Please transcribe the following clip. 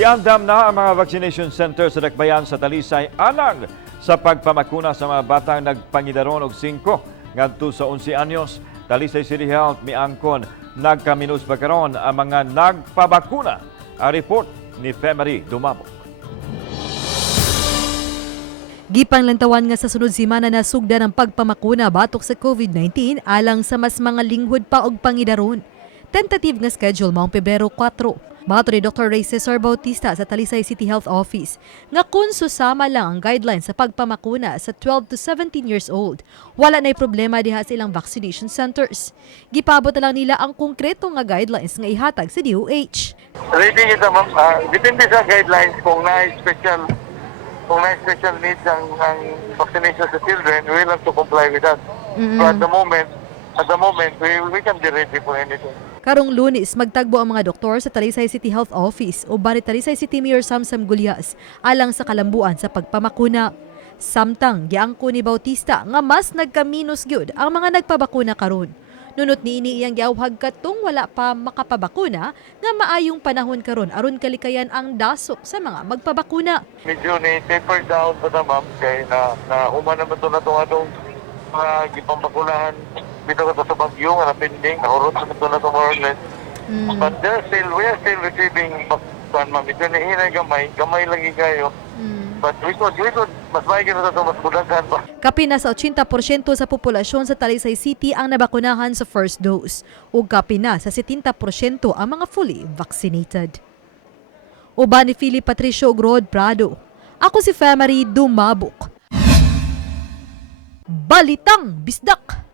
Giandam na ang mga vaccination center sa Dakbayan sa Talisay alang sa pagpamakuna sa mga batang nagpangidaron og 5 ngadto sa 11 anyos. Talisay City Health miangkon nagkaminus ba karon ang mga nagpabakuna. Ang report ni Femery Dumabo. Gipanglantawan nga sa sunod semana na sugda ng pagpamakuna batok sa COVID-19 alang sa mas mga linghod pa og pangidaron. Tentative nga schedule maong Pebrero 4. Bato ni Dr. Ray Cesar Bautista sa Talisay City Health Office nga kung susama lang ang guidelines sa pagpamakuna sa 12 to 17 years old, wala na'y problema diha sa ilang vaccination centers. Gipabot na lang nila ang konkreto nga guidelines nga ihatag sa DOH. Ready kita ma'am. Depende sa guidelines kung na-special needs ang vaccination sa children, we will have to comply with that. So at the moment, we can be ready for anything. Karong Lunes, magtagbo ang mga doktor sa Talisay City Health Office o bani Talisay City Mayor Samsam Gulyas alang sa kalambuan sa pagpamakuna. Samtang giangko ni Bautista nga mas nagkaminos gyud ang mga nagpabakuna karon. Nunot niini iyang giawhag katong wala pa makapabakuna nga maayong panahon karon aron kalikayan ang dasok sa mga magpabakuna. Medyo ni taper down pa na ma'am kay na human naman to na itong mga gipambakunahan dito ko sa bagyo nga pending nahurot naman to na ito more or less. But we are still receiving ma'am. Medyo nihinay gamay lagi kayo. But we could mas maigi na ito mas budaghan pa. Kapi na sa 80% sa populasyon sa Talisay City ang nabakunahan sa first dose ug kapi na sa 70% ang mga fully vaccinated. Uban ni Philip Patricio Grod Prado. Ako si Femery Dumabok. Balitang Bisdak.